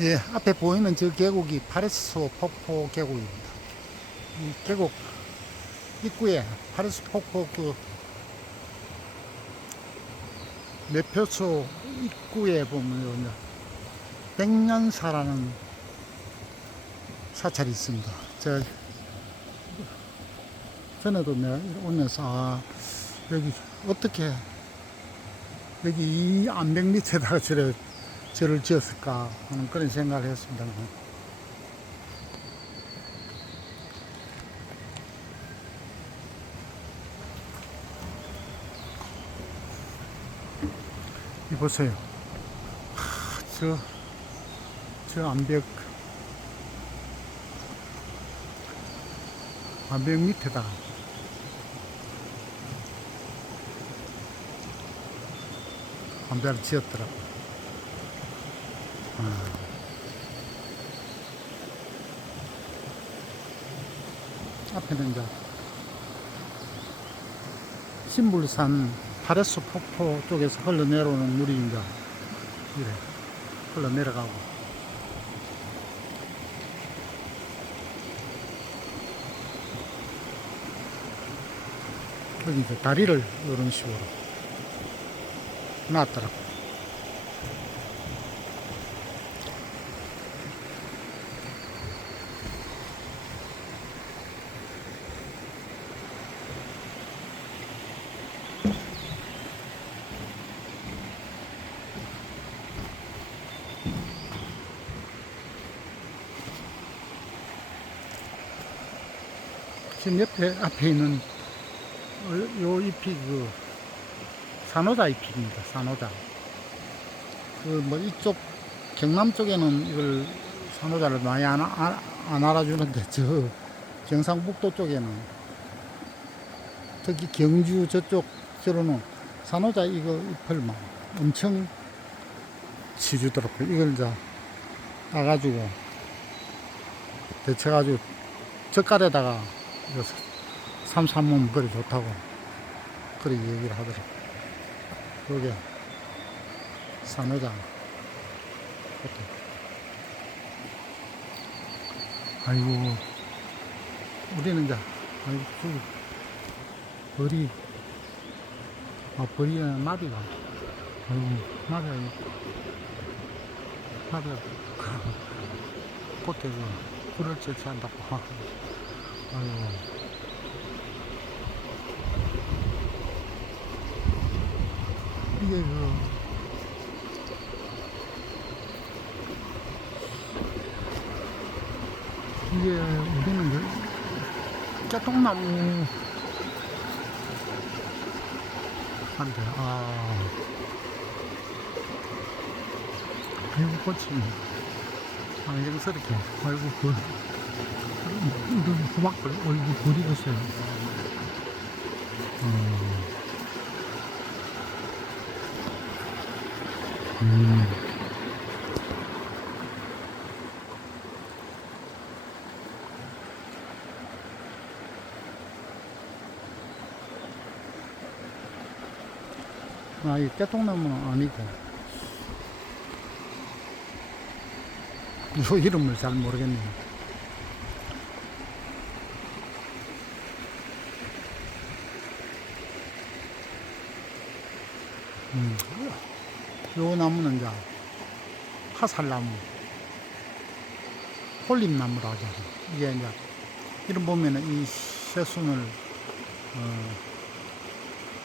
예, 앞에 보이는 저 계곡이 파레스 폭포 계곡입니다. 이 계곡 입구에 파레스 폭포 그 매표소 입구에 이제 백년사라는 사찰이 있습니다. 저 전에도 오면서 아, 여기 어떻게 여기 이 암벽 밑에다가 저래 저를 지었을까 하는 그런 생각을 했습니다. 이 보세요. 하, 저, 저 암벽, 암벽 밑에다 암벽을 지었더라고요. 앞에는 이제 신불산 파레스 폭포 쪽에서 흘러내려오는 물이 이제 이래 흘러내려가고. 여기 이제 다리를 이런 식으로 놨더라고 지금 옆에 앞에 있는 어, 요 잎이 그 산호자 잎입니다. 산호자. 그뭐 이쪽 경남 쪽에는 이걸 산호자를 많이 안, 안, 안 알아주는데 저 경상북도 쪽에는 특히 경주 저쪽 저로는 산호자 이거 잎을 막 엄청 치주더라고요. 이걸 이제 따가지고 데쳐가지고 젓갈에다가 이거 삼삼문 그리 좋다고 그렇게 얘기를 하더라고. 그게 산호장. 아이고, 우리는 이제, 아이고, 저기, 벌이, 아, 벌이는 나비가, 아이고, 나비가, 나비가, 꽃게 그, 꿀을 채취한다고. 이게 그 이게 우리는 그 깨통나무 한데 아 아이고 꽃이 안경스럽게 아이고 그 이런 호박들 어이구 불이 보세요 음. 음. 아, 이 깨통나무는 아니고. 요 이름을 잘 모르겠네요. 음, 요 나무는 이제 화살나무, 홀림나무라고 하죠. 이게 이제, 이런 보면은 이 새순을, 어,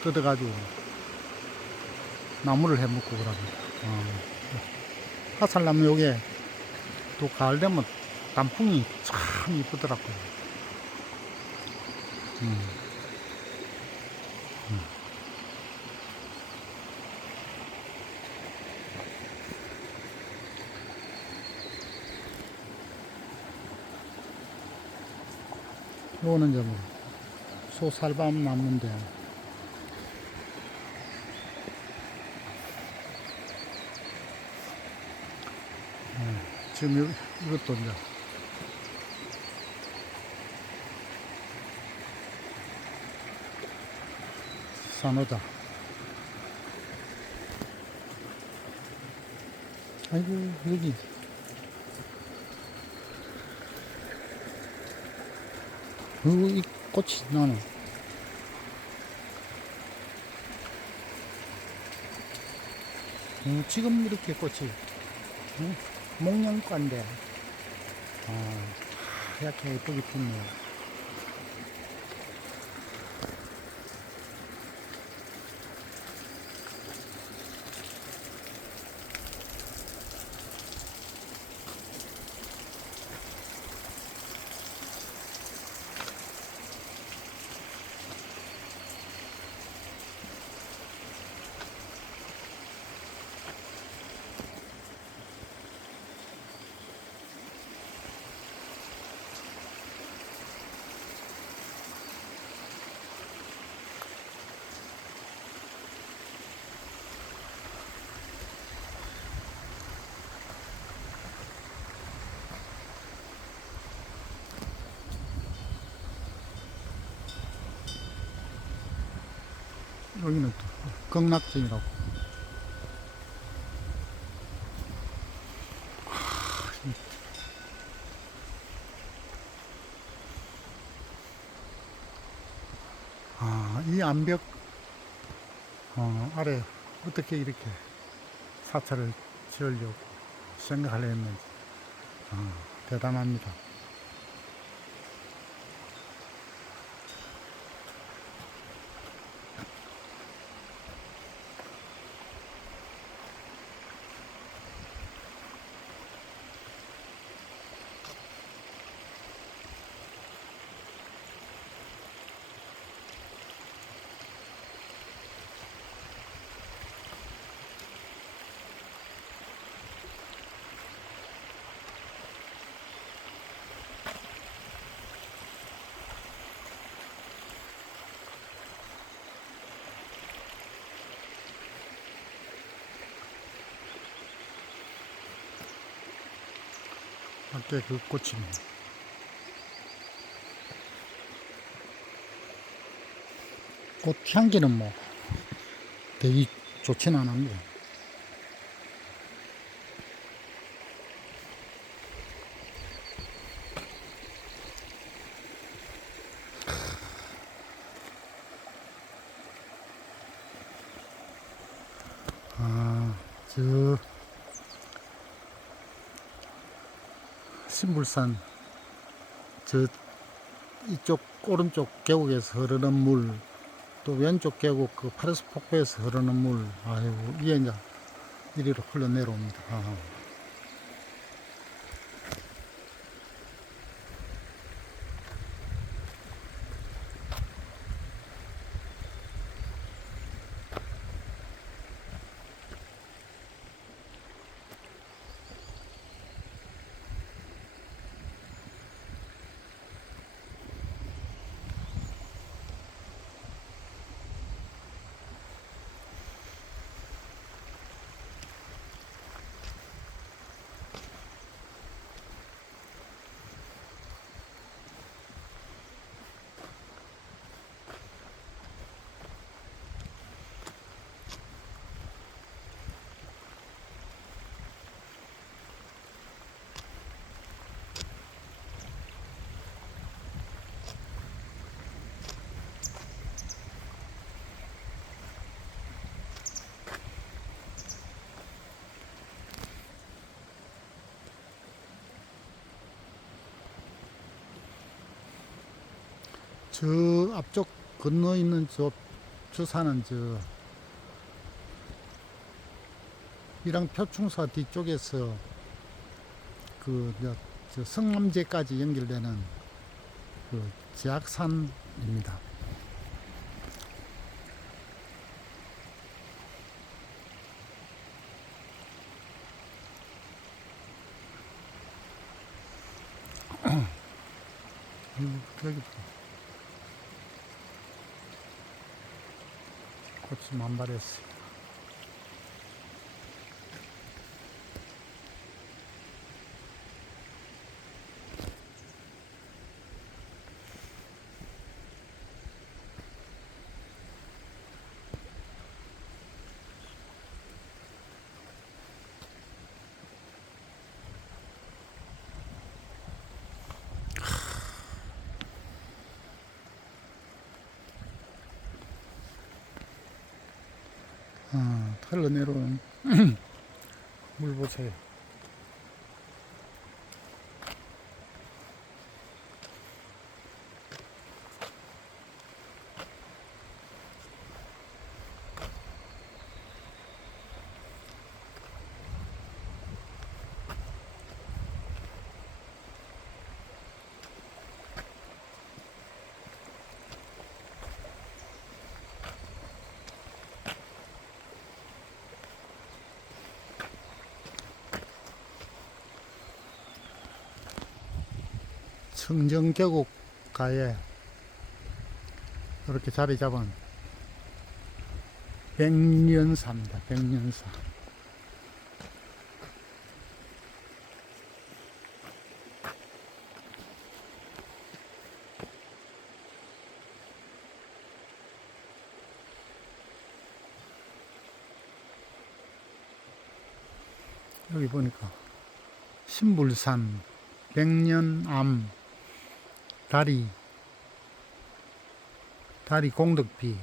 뜯어가지고 나무를 해 먹고 그럽니다. 어. 화살나무 요게 또 가을 되면 단풍이 참 이쁘더라고요. 음. 음. 요거는 이제 뭐 소살밤 나무인데 지금 요- 이것도 이제. 산호다. 아이고 여기 이 꽃이 나는. 어, 지금 이렇게 꽃이 어, 목련과인데 어, 하얗게 예쁘게 피네요. 여기는 또 극락정이라고. 아, 이 암벽 어, 아래 어떻게 이렇게 사찰을 지으려고 생각을 했는지 아, 대단합니다. 밖에 그 꽃이 꽃 향기는 뭐 되게 좋지는 않습니다. 아, 저 신불산 저 이쪽 오른쪽 계곡에서 흐르는 물, 또 왼쪽 계곡 그 파르스 폭포에서 흐르는 물, 아이고 이게 이제 이리로 흘러 내려옵니다. 아. 저 앞쪽 건너 있는 저, 저 산은 저 이랑 표충사 뒤쪽에서 그, 저, 저 성남제까지 연결되는 그 제악산입니다. 음, 여기 꽃이 만발했어요. 흘러내려오는 물 보세요. 청정계곡가에 이렇게 자리 잡은 백년사입니다. 백년사. 여기 보니까 신불산, 백년암, 다리, 다리 공덕비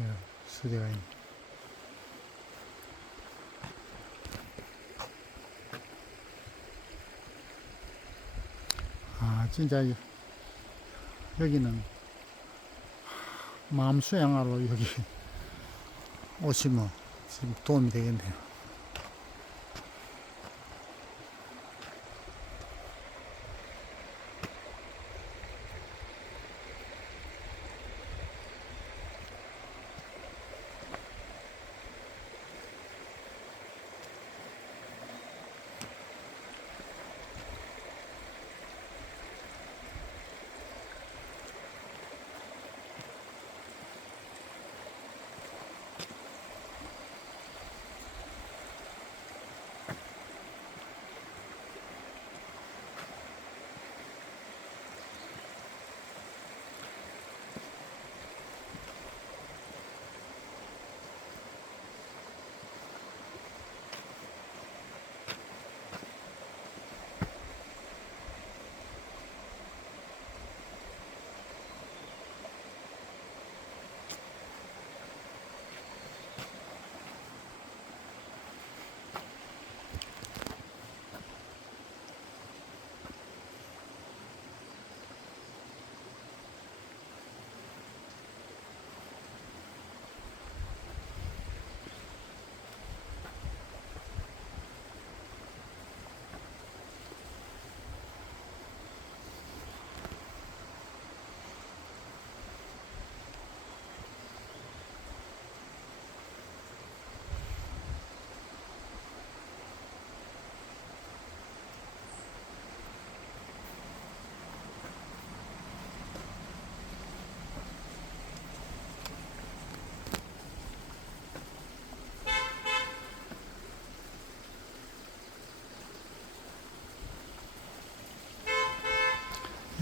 예, 수제가 있네. 아 진짜 이- 여기는 마음 수양하러 여기 오시면 지금 도움이 되겠네요.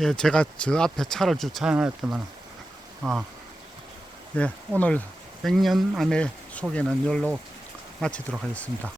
예, 제가 저 앞에 차를 주차해놨더만, 아, 예, 오늘 백년 안의 소개는 열로 마치도록 하겠습니다.